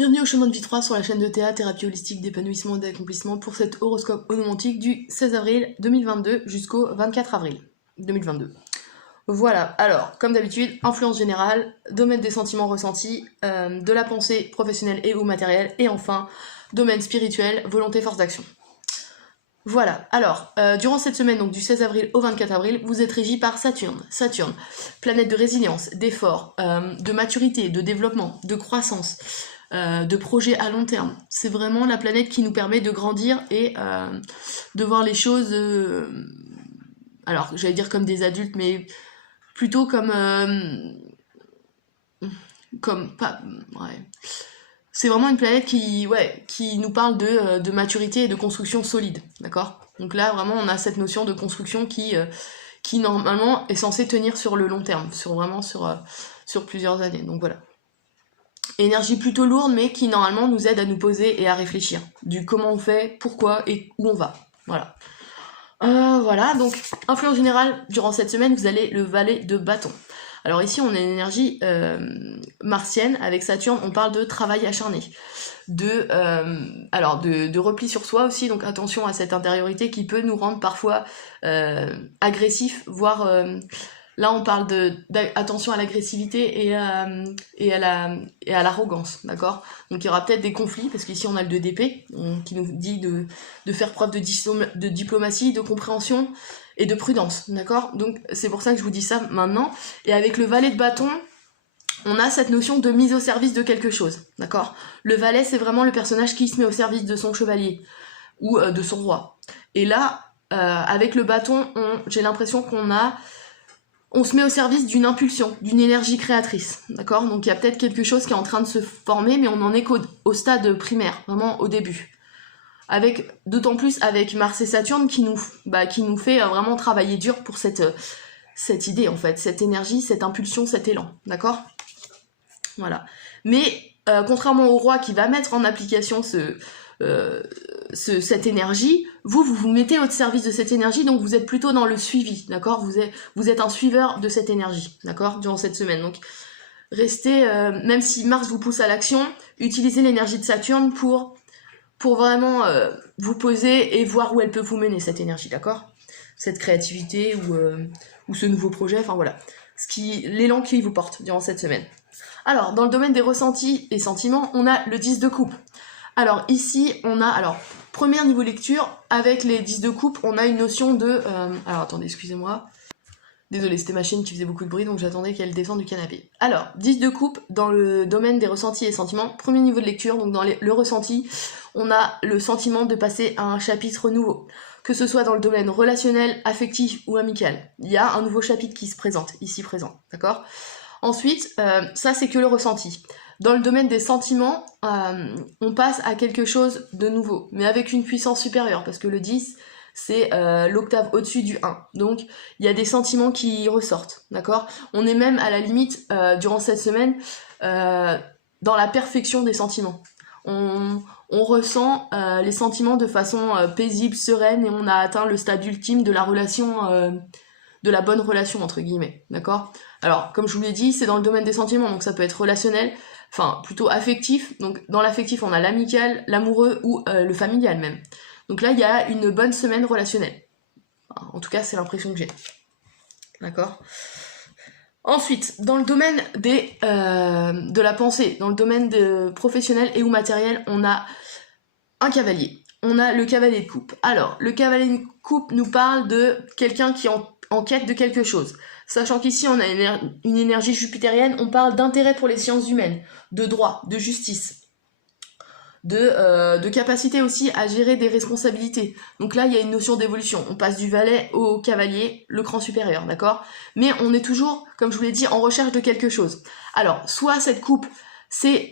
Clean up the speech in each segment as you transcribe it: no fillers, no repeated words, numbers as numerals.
Bienvenue au chemin de vie 3 sur la chaîne de Théa, thérapie holistique d'épanouissement et d'accomplissement pour cet horoscope onomantique du 16 avril 2022 jusqu'au 24 avril 2022. Voilà, alors, comme d'habitude, influence générale, domaine des sentiments ressentis, de la pensée professionnelle et ou matérielle, et enfin, domaine spirituel, volonté, force d'action. Voilà, alors, durant cette semaine, donc du 16 avril au 24 avril, vous êtes régi par Saturne. Saturne, planète de résilience, d'effort, de maturité, de développement, de croissance, de projets à long terme. C'est vraiment la planète qui nous permet de grandir et de voir les choses, alors j'allais dire comme des adultes, mais plutôt comme pas, ouais. C'est vraiment une planète qui nous parle de maturité et de construction solide, d'accord? Donc là, vraiment, on a cette notion de construction qui normalement est censée tenir sur le long terme, sur plusieurs années. Donc voilà. Énergie plutôt lourde, mais qui normalement nous aide à nous poser et à réfléchir. Du comment on fait, pourquoi et où on va. Voilà. Voilà, donc influence générale, durant cette semaine, vous allez le valet de bâton. Alors ici, on a une énergie martienne, avec Saturne, on parle de travail acharné, de repli sur soi aussi, donc attention à cette intériorité qui peut nous rendre parfois agressifs, voire... là, on parle attention à l'agressivité et à l'arrogance, d'accord? Donc il y aura peut-être des conflits, parce qu'ici on a le 2 d'épée, qui nous dit de faire preuve de diplomatie, de compréhension et de prudence, d'accord? Donc c'est pour ça que je vous dis ça maintenant. Et avec le valet de bâton, on a cette notion de mise au service de quelque chose, d'accord? Le valet, c'est vraiment le personnage qui se met au service de son chevalier, ou de son roi. Et là, avec le bâton, j'ai l'impression on se met au service d'une impulsion, d'une énergie créatrice, d'accord? Donc il y a peut-être quelque chose qui est en train de se former, mais on n'en est qu'au stade primaire, vraiment au début. D'autant plus avec Mars et Saturne qui nous fait vraiment travailler dur pour cette idée, en fait, cette énergie, cette impulsion, cet élan, d'accord? Voilà. Mais contrairement au roi qui va mettre en application cette énergie, vous mettez au service de cette énergie, donc vous êtes plutôt dans le suivi, d'accord? Vous êtes un suiveur de cette énergie, d'accord? Durant cette semaine. Donc restez, même si Mars vous pousse à l'action, utilisez l'énergie de Saturne pour vraiment vous poser et voir où elle peut vous mener, cette énergie, d'accord? Cette créativité ou ce nouveau projet, enfin voilà. L'élan qui vous porte durant cette semaine. Alors, dans le domaine des ressentis et sentiments, on a le 10 de coupe. Alors ici, on a, premier niveau lecture, avec les 10 de coupe, on a une notion de... alors attendez, excusez-moi. Désolée, c'était ma chaîne qui faisait beaucoup de bruit, donc j'attendais qu'elle descende du canapé. Alors, 10 de coupe, dans le domaine des ressentis et sentiments, premier niveau de lecture, donc dans le ressenti, on a le sentiment de passer à un chapitre nouveau. Que ce soit dans le domaine relationnel, affectif ou amical. Il y a un nouveau chapitre qui se présente, ici présent, d'accord ? Ensuite, ça c'est que le ressenti. Dans le domaine des sentiments, on passe à quelque chose de nouveau, mais avec une puissance supérieure, parce que le 10, c'est l'octave au-dessus du 1. Donc, il y a des sentiments qui ressortent, d'accord? On est même à la limite, durant cette semaine, dans la perfection des sentiments. On ressent les sentiments de façon paisible, sereine, et on a atteint le stade ultime de la relation... de la bonne relation, entre guillemets, d'accord? Alors, comme je vous l'ai dit, c'est dans le domaine des sentiments, donc ça peut être relationnel, enfin, plutôt affectif. Donc, dans l'affectif, on a l'amical, l'amoureux ou le familial même. Donc là, il y a une bonne semaine relationnelle. Enfin, en tout cas, c'est l'impression que j'ai. D'accord? Ensuite, dans le domaine de la pensée, dans le domaine professionnel et ou matériel, on a un cavalier. On a le cavalier de coupe. Alors, le cavalier de coupe nous parle de quelqu'un qui est en quête de quelque chose. Sachant qu'ici, on a une énergie jupitérienne, on parle d'intérêt pour les sciences humaines, de droit, de justice, de capacité aussi à gérer des responsabilités. Donc là, il y a une notion d'évolution. On passe du valet au cavalier, le cran supérieur, d'accord? Mais on est toujours, comme je vous l'ai dit, en recherche de quelque chose. Alors, soit cette coupe, c'est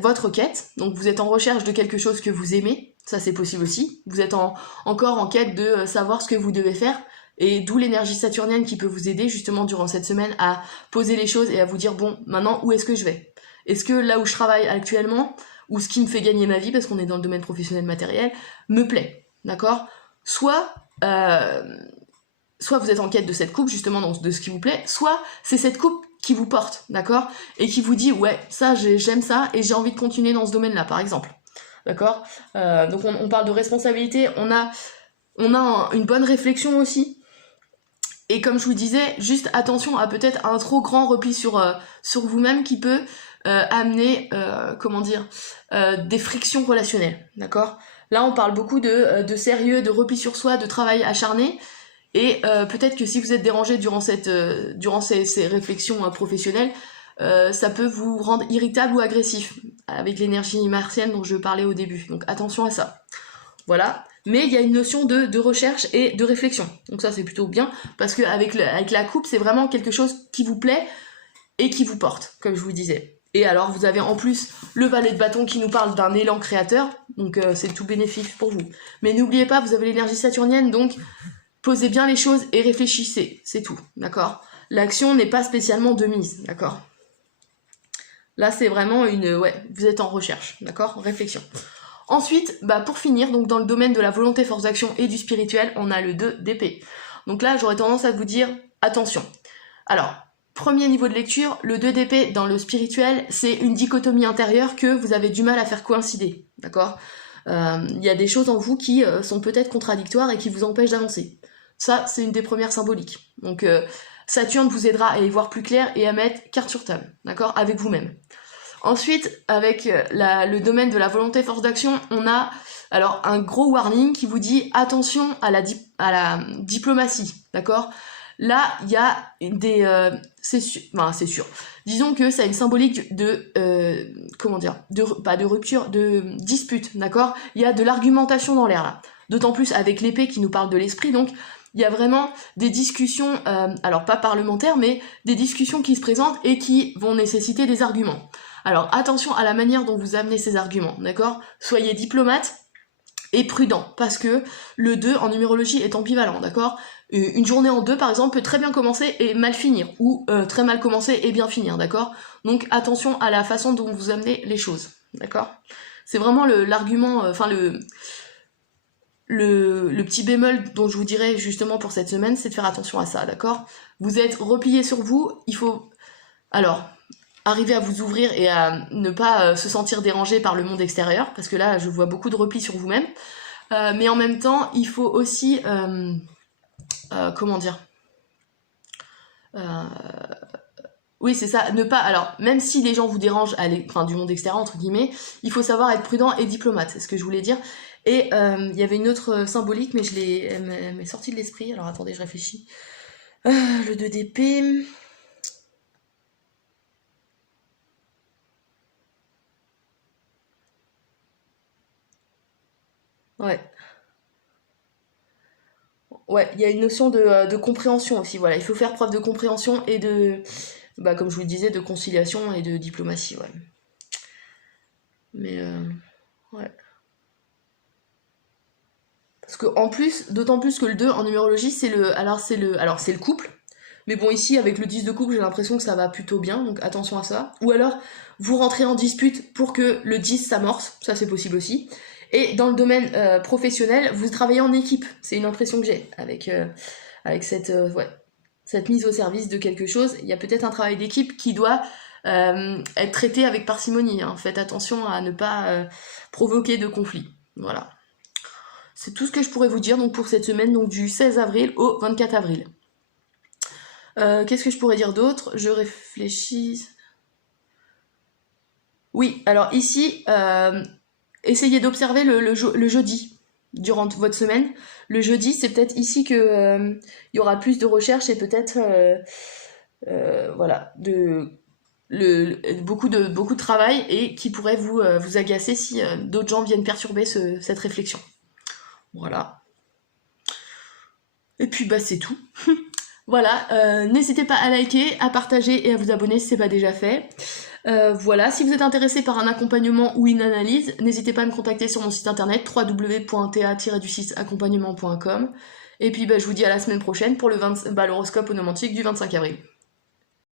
votre quête, donc vous êtes en recherche de quelque chose que vous aimez, ça c'est possible aussi. Vous êtes encore en quête de savoir ce que vous devez faire, et d'où l'énergie saturnienne qui peut vous aider justement durant cette semaine à poser les choses et à vous dire, bon, maintenant, où est-ce que je vais? Est-ce que là où je travaille actuellement, ou ce qui me fait gagner ma vie, parce qu'on est dans le domaine professionnel matériel, me plaît, d'accord? Soit vous êtes en quête de cette coupe, justement, de ce qui vous plaît, soit c'est cette coupe qui vous porte, d'accord? Et qui vous dit, ouais, ça, j'aime ça, et j'ai envie de continuer dans ce domaine-là, par exemple. D'accord? Donc on parle de responsabilité, on a une bonne réflexion aussi. Et comme je vous disais, juste attention à peut-être un trop grand repli sur vous-même qui peut amener, des frictions relationnelles, d'accord? Là, on parle beaucoup de sérieux, de repli sur soi, de travail acharné, et peut-être que si vous êtes dérangé durant ces réflexions professionnelles, ça peut vous rendre irritable ou agressif, avec l'énergie martienne dont je parlais au début, donc attention à ça. Voilà. Mais il y a une notion de recherche et de réflexion. Donc ça, c'est plutôt bien, parce qu'avec la coupe, c'est vraiment quelque chose qui vous plaît et qui vous porte, comme je vous disais. Et alors, vous avez en plus le valet de bâton qui nous parle d'un élan créateur, donc c'est tout bénéfique pour vous. Mais n'oubliez pas, vous avez l'énergie saturnienne, donc posez bien les choses et réfléchissez, c'est tout, d'accord? L'action n'est pas spécialement de mise, d'accord? Là, c'est vraiment vous êtes en recherche, d'accord? Réflexion. Ensuite, pour finir, donc dans le domaine de la volonté, force d'action et du spirituel, on a le 2 d'épée. Donc là, j'aurais tendance à vous dire, attention. Alors, premier niveau de lecture, le 2 d'épée dans le spirituel, c'est une dichotomie intérieure que vous avez du mal à faire coïncider, d'accord? Il y a des choses en vous qui sont peut-être contradictoires et qui vous empêchent d'avancer. Ça, c'est une des premières symboliques. Donc, Saturne vous aidera à y voir plus clair et à mettre carte sur table, d'accord? Avec vous-même. Ensuite, avec le domaine de la volonté force d'action, on a alors un gros warning qui vous dit attention à la diplomatie, d'accord? Là, il y a c'est sûr. Disons que ça a une symbolique pas de rupture, de dispute, d'accord? Il y a de l'argumentation dans l'air là. D'autant plus avec l'épée qui nous parle de l'esprit, donc il y a vraiment des discussions, alors pas parlementaires, mais des discussions qui se présentent et qui vont nécessiter des arguments. Alors attention à la manière dont vous amenez ces arguments, d'accord? Soyez diplomate et prudent, parce que le 2 en numérologie est ambivalent, d'accord? Une journée en 2 par exemple peut très bien commencer et mal finir, ou très mal commencer et bien finir, d'accord? Donc attention à la façon dont vous amenez les choses, d'accord? C'est vraiment l'argument, le petit bémol dont je vous dirais justement pour cette semaine, c'est de faire attention à ça, d'accord? Vous êtes replié sur vous, il faut... Alors, arriver à vous ouvrir et à ne pas se sentir dérangé par le monde extérieur, parce que là, je vois beaucoup de repli sur vous-même. Mais en même temps, il faut aussi... oui, c'est ça, ne pas... Alors, même si les gens vous dérangent du monde extérieur, entre guillemets, il faut savoir être prudent et diplomate, c'est ce que je voulais dire. Et il y avait une autre symbolique, mais elle m'est sortie de l'esprit. Alors, attendez, je réfléchis. Le 2 d'épée... Ouais, il y a une notion de compréhension aussi, voilà. Il faut faire preuve de compréhension et comme je vous le disais, de conciliation et de diplomatie, ouais. Mais, ouais. Parce que, en plus, d'autant plus que le 2 en numérologie, c'est le couple. Mais bon, ici, avec le 10 de couple, j'ai l'impression que ça va plutôt bien, donc attention à ça. Ou alors, vous rentrez en dispute pour que le 10 s'amorce, ça c'est possible aussi. Et dans le domaine professionnel, vous travaillez en équipe. C'est une impression que j'ai avec cette mise au service de quelque chose. Il y a peut-être un travail d'équipe qui doit être traité avec parcimonie, hein. Faites attention à ne pas provoquer de conflits. Voilà. C'est tout ce que je pourrais vous dire donc, pour cette semaine, donc du 16 avril au 24 avril. Qu'est-ce que je pourrais dire d'autre? Je réfléchis... Oui, alors ici... essayez d'observer le jeudi durant votre semaine. Le jeudi, c'est peut-être ici que il y aura plus de recherche et peut-être beaucoup de travail et qui pourrait vous agacer si d'autres gens viennent perturber cette réflexion. Voilà. Et puis c'est tout. Voilà, n'hésitez pas à liker, à partager et à vous abonner si c'est pas déjà fait. Voilà, si vous êtes intéressé par un accompagnement ou une analyse, n'hésitez pas à me contacter sur mon site internet www.ta-accompagnement.com. Et puis je vous dis à la semaine prochaine pour l'horoscope onomantique du 25 avril.